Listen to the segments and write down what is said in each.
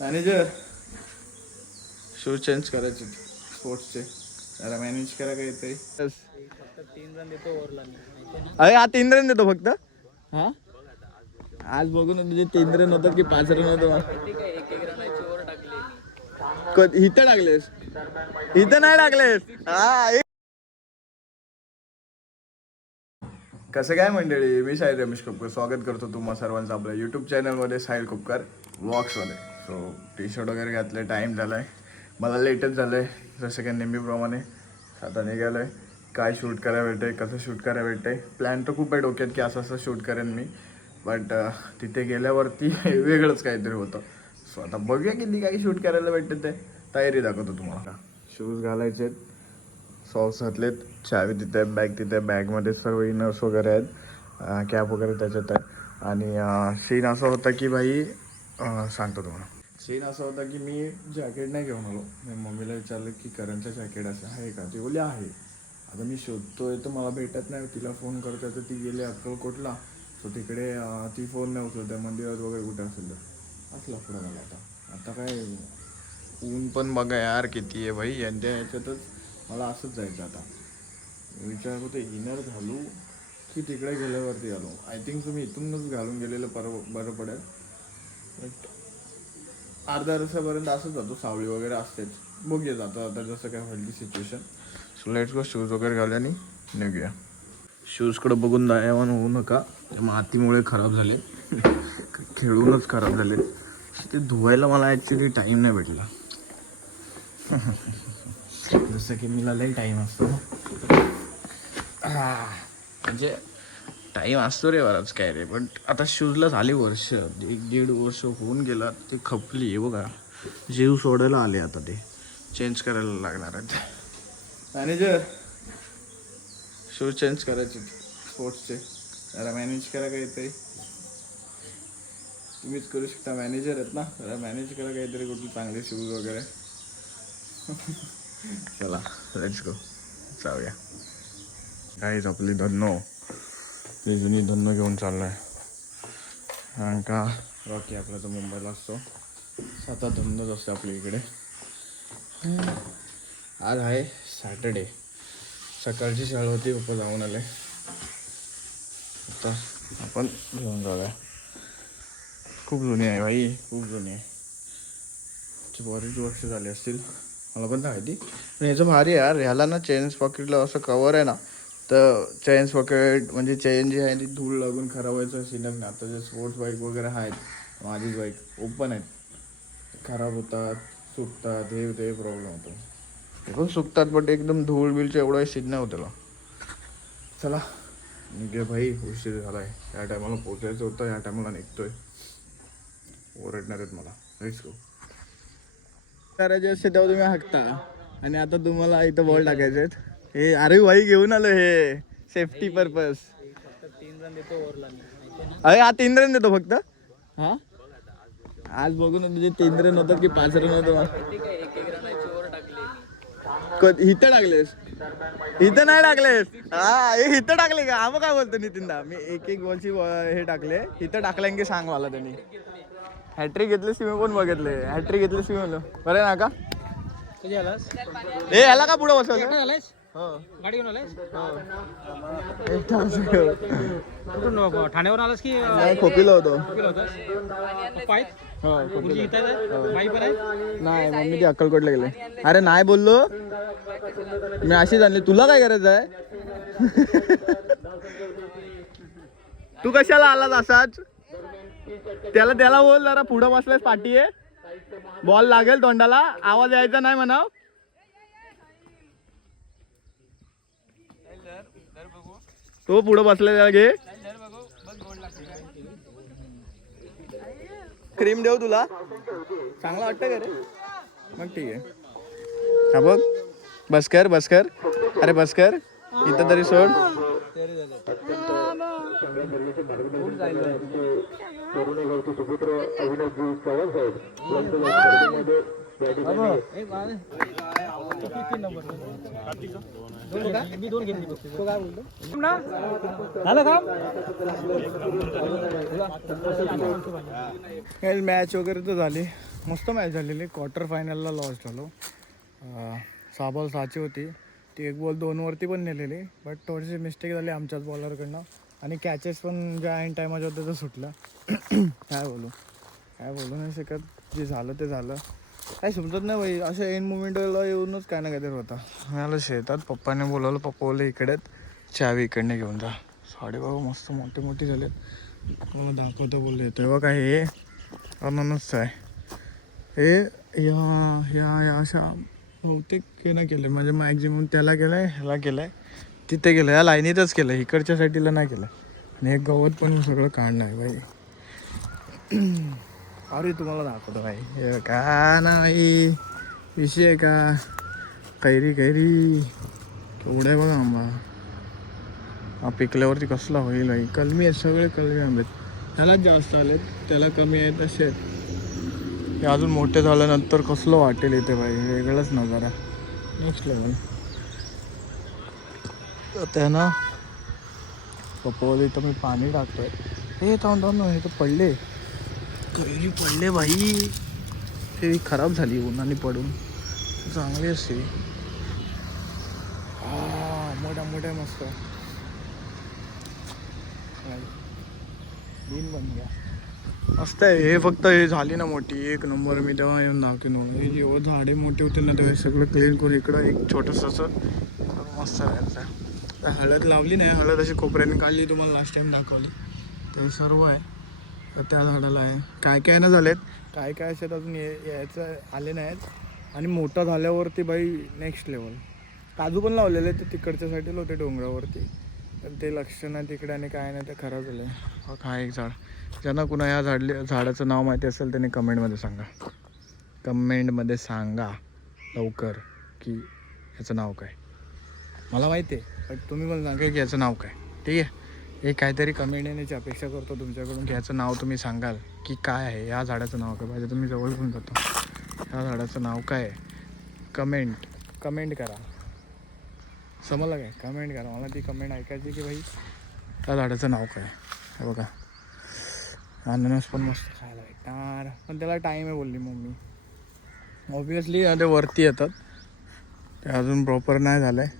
Manager shoes change करायचे स्पोर्ट्सचे, जरा manage करा काहीतरी. 3 रन देतो ओव्हरला. अरे हा 3 रन देतो फक्त. हा आज बघू ना तुझे 3 रन होतात की 5 रन होतो. एक रनाची ओव्हर टाकली. इथं टाकलेस, इथं नाही टाकलेस. हा कसं काय मंडळी, मी साहिल रमेश खोपकर स्वागत करतो तुम्हा सर्वांचं आपल्या यूट्यूब चॅनलमध्ये साहिल खोपकर व्लॉग्समध्ये. सो टी शर्ट वगैरे घातलं, टाईम झाला आहे, मला लेटच झालं आहे जसं काय नेहमीप्रमाणे. आता निघालो आहे, काय शूट करायला भेटतं आहे, कसं शूट करायला भेटतं आहे. प्लॅन तर खूप आहे डोक्यात की असं असं शूट करेन मी, बट तिथे गेल्यावरती वेगळंच काहीतरी होतं. सो आता बघूया किती काही शूट करायला भेटतं ते, तयारी दाखवतो तुम्हाला. शूज घालायचे, सॉक्स घातलेत, चावी तिथे, बॅग तिथे, बॅगमध्ये सर्व इनर्स वगैरे आहेत, कॅप वगैरे त्याच्यात आहे. आणि सीन असा होता की भाई सांगतो तुम्हाला. सीन असा होता की मी जॅकेट नाही घेऊन आलो. मी मम्मीला विचारलं की करंटचं जॅकेट असं आहे का, ती बोलली आहे. आता मी शोधतोय तर मला भेटत नाही, तिला फोन करतोय तर ती गेली अक्कलकोटला. सो तिकडे ती फोन नाही उचलत आहे, मंदिरात वगैरे कुठे असेल तर असला पुढं मला. आता काय ऊन पण बघा यार किती आहे भाई, यांच्या ह्याच्यातच मला असंच जायचं. आता विचार होतो इनर घालू की तिकडे गेल्यावरती घालू. आय थिंक तुम्ही इथूनच घालून गेलेलं बरं पडेल. बट अर्ध्या दिवसापर्यंत असंच जातो, सावळी वगैरे असतेच. बघूया जाता आता जसं काय होईल ती situation. So let's go, shoes वगैरे घालूया आणि निघूया. शूजकडं बघून दयावान होऊ नका, मातीमुळे खराब झाले, खेळूनच खराब झाले. ते धुवायला मला ॲक्च्युली टाईम नाही भेटला. जसं की मला लई टाईम असतो, म्हणजे टाईम असतो रे बराच काय रे. पण आता शूजला झाले वर्ष, 1-1.5 वर्ष होऊन गेला. ते खपली आहे बघा, जीव सोडायला आले. आता ते चेंज करायला लागणार आहेत. मॅनेजर शूज चेंज करायचे स्पोर्ट्सचे, जरा मॅनेज करा काहीतरी. तुम्हीच करू शकता, मॅनेजर आहेत ना, जरा मॅनेज करा काहीतरी, कुठले चांगले शूज वगैरे. चला लेट्स गो, जाऊया. काहीच आपली धन्नो, ती जुनी धन्नो घेऊन चाललो आहे. कारण का रॉकी आपला तर मुंबईला असतो, साता धन्नोच असतो आपल्या इकडे. आज आहे सॅटर्डे, सकाळची शाळा होती, पप्पा जाऊन आले. आता आपण घेऊन जाऊया. खूप जुनी आहे भाई, खूप जुनी आहे. बरीच वर्ष झाली असतील, मला पण माहिती. पण याचं भारी यार, ह्याला ना चेन्स पॉकेटला असं कवर आहे ना, तर चेन्स पॉकेट म्हणजे चेन जी आहे ती धूळ लागून खराब व्हायचं सीनच नाही. आता जे स्पोर्ट्स बाईक वगैरे आहेत, माझीच बाईक ओपन आहेत, खराब होतात, सुकतात, हे ते प्रॉब्लेम होतो. हे पण सुकतात, बट एकदम धूळ बिलचं एवढा सीन नाही होत त्याला. चला निघूया भाई, उशीर झाला आहे. या टायमाला पोचायचं होतं, या टायमाला निघतोय. ओरडणार आहेत मला. Let's go. करायचे असते तेव्हा तुम्ही हाकता, आणि आता तुम्हाला इथं बॉल टाकायचे आहेत. हे अरे भाई घेऊन आलो, हे सेफ्टी पर्पज. 3 रन देतो ओव्हरला. अरे हा 3 रन देतो फक्त. हा आज बघू ना तुझे 3 रन होतात की 5 रन होतो. एक रनाची ओव्हर टाकली. इथं टाकलेस, इथं नाही टाकलेस. हा हे इथं टाकले का, हा काय बोलतो नितीनदा. मी एक बॉलची हे टाकले, इथं टाकलं की सांग मला. त्यांनी हॅट्रिक घेतलीस की मी पण बघितले, हॅट्रिक घेतलीस की म्हणलं बरं ना का. कधी आलास? ए ह्याला का पुढं बसवलं. आलास हो गाडी घेऊन आलास? हो कुठून, ठाण्यावरून आलास की खोकीला होतो. पाय हो तुझी इथं आहे, पायी पण आहे. नाही मम्मी ती अक्कलकोटला गेले. अरे नाही बोललो मी, अशीच आणली. तुला काय गरज आहे. तू कशाला आलास असाच. त्याला बोल जरा पुढं बसलास, पाठी आहे, बॉल लागेल तोंडाला, आवाज यायचा नाही म्हणा. तो पुढं बसला, त्याला घे. क्रीम देऊ तुला, चांगला वाटतं का रे. मग ठीक आहे. हा बघ, बस कर बस कर, अरे बस कर, इथं तरी सोड. मॅच वगैरे तर झाली, मस्त मॅच झालेली. क्वार्टर फायनलला लॉस झालो. 6 बॉल 6ची होती. ती 1 बॉल 2वरती पण नेलेली, बट थोडीशी मिस्टेक झाली आमच्याच बॉलरकडनं. आणि कॅचेस पण ज्या ऐन टायमाच्या होत्या तर सुटल्या. काय बोलू नाही शकत. जे झालं ते झालं. काही समजत नाही भाई, अशा एन मुमेंटला येऊनच काय ना काहीतरी होता. मला शेतात पप्पाने बोलावलं. पप्पा बोलले इकडेच चावी इकडने घेऊन जा. साडे बघा मस्त मोठी मोठी झालेत. मला दाखवतो बोलले. तेव्हा काय हे अननस आहे. हे या अशा बहुतेक हे नाही केले, म्हणजे मॅक्झिमम त्याला केलं आहे, ह्याला केलं आहे, तिथे केलं, या लाईनीतच केलं, इकडच्या साईडला नाही केलं. आणि हे गवत पण सगळं काढणं आहे भाई. अरे तुम्हाला दाखवतो भाई, हे का ना भाई, विषय आहे का, कैरी केवढे बघा आंबा. हा पिकल्यावरती कसला होईल भाई. कलमी आहेत सगळे, कलमी आंबे आहेत. त्यालाच जास्त आलेत, त्याला कमी आहेत असे आहेत. हे अजून मोठे झाल्यानंतर कसलं वाटेल इथे भाई, वेगळाच नजारा, नेक्स्ट लेवल. त्यांना पप्पाला इथं मी पाणी टाकतोय. हे थांब हे तर पडले, कैरी पडले भाई. हे खराब झाली उन्हाने पडून, चांगली असते. मोठ्या मस्त बीन बन गया, मस्त आहे. हे फक्त हे झाली ना मोठी, एक नंबर. मी तेव्हा येऊन दाखवून हे जेव्हा झाडे मोठी होते ना तेव्हा सगळं क्लीन करून इकडं एक छोटंसं असं मस्त राहायचं. हळद लावली नाही, हळद अशी कोपऱ्याने काढली, तुम्हाला लास्ट टाइम दाखवली. ते सर्व आहे तर त्या झाडाला आहे. काय ना झालेत, काय असेल अजून यायचं आले नाहीत. आणि मोठं झाल्यावरती बाई नेक्स्ट लेवल. काजू पण लावलेले ते तिकडच्या साईडला होते डोंगरावरती, पण ते लक्ष नाही तिकडे आणि काय नाही, ते खराब झालं आहे. हा एक झाड, ज्यांना कुणा या झाडाचं नाव माहिती असेल त्याने कमेंटमध्ये सांगा लवकर की ह्याचं नाव काय. मला माहिती आहे, पण तुम्ही मला सांगा की याचं नाव काय. ठीक आहे, हे काहीतरी कमेंट येण्याची अपेक्षा करतो तुमच्याकडून की ह्याचं नाव तुम्ही सांगाल की काय आहे, या झाडाचं नाव काय. पाहिजे तुम्ही जवळ घेऊन जातो, ह्या झाडाचं नाव काय आहे. कमेंट करा, समजलं काय, कमेंट करा. मला ती कमेंट ऐकायची की भाई त्या झाडाचं नाव काय. हे बघा अननस पण मस्त खायला भेटणार, पण त्याला टाईम आहे बोलली मम्मी. ऑब्विसली ते वरती येतात, ते अजून प्रॉपर नाही झालं आहे,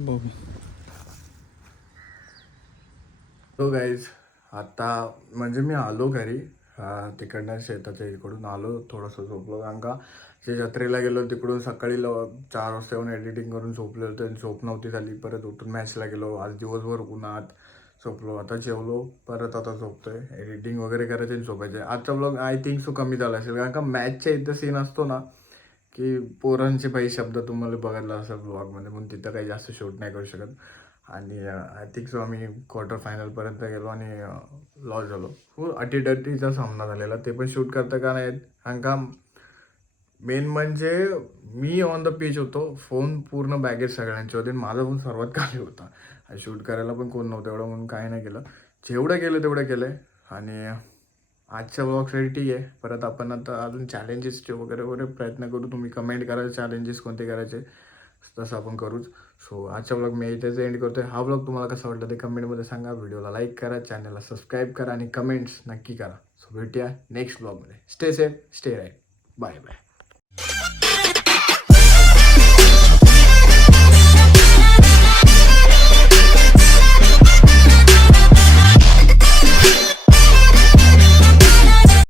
बघू. तो गाईज आता म्हणजे मी आलो घरी, तिकडनं शेताच्या इकडून आलो, थोडंसं झोपलो. कारण का जे जत्रेला गेलो तिकडून सकाळी 4 वाजता येऊन एडिटिंग करून झोपले होते, झोप नव्हती झाली. परत उठून मॅचला गेलो, आज दिवसभर उन्हात झोपलो. आता जेवलो, परत आता झोपतोय. एडिटिंग वगैरे करायचे आणि झोपायचे. आजचा ब्लॉग आय थिंक सो कमी झाला असेल, कारण का मॅचच्या इथं सीन असतो ना की पोरांचे काही शब्द तुम्हाला बघायला असेल ब्लॉगमध्ये, म्हणून तिथं काही जास्त शूट नाही करू शकत. आणि आय थिंक सो आम्ही क्वार्टर फायनलपर्यंत गेलो आणि लॉस झालो. हो, अटीतटीचा सामना झालेला, ते पण शूट करता का नाही. कारण का मेन म्हणजे मी ऑन द पिच होतो, फोन पूर्ण बॅगेत सगळ्यांचे होते, माझा फोन सर्वात खाली होता. शूट करायला पण कोण नव्हतं एवढं, म्हणून काय नाही केलं. जेवढं केलं तेवढं केलं आहे. आणि आजच्या ब्लॉगसाठी ठीक आहे. परत आपण आता अजून चॅलेंजेसचे वगैरे प्रयत्न करू. तुम्ही कमेंट करा चॅलेंजेस कोणते करायचे, तसं आपण करूच. सो आजचा ब्लॉग मी इथेच एंड करतोय. हा ब्लॉग तुम्हाला कसा वाटला ते कमेंटमध्ये सांगा. व्हिडिओला लाईक करा, चॅनलला सबस्क्राईब करा आणि कमेंट्स नक्की करा. सो भेटूया नेक्स्ट ब्लॉगमध्ये. Stay safe, stay right, bye bye.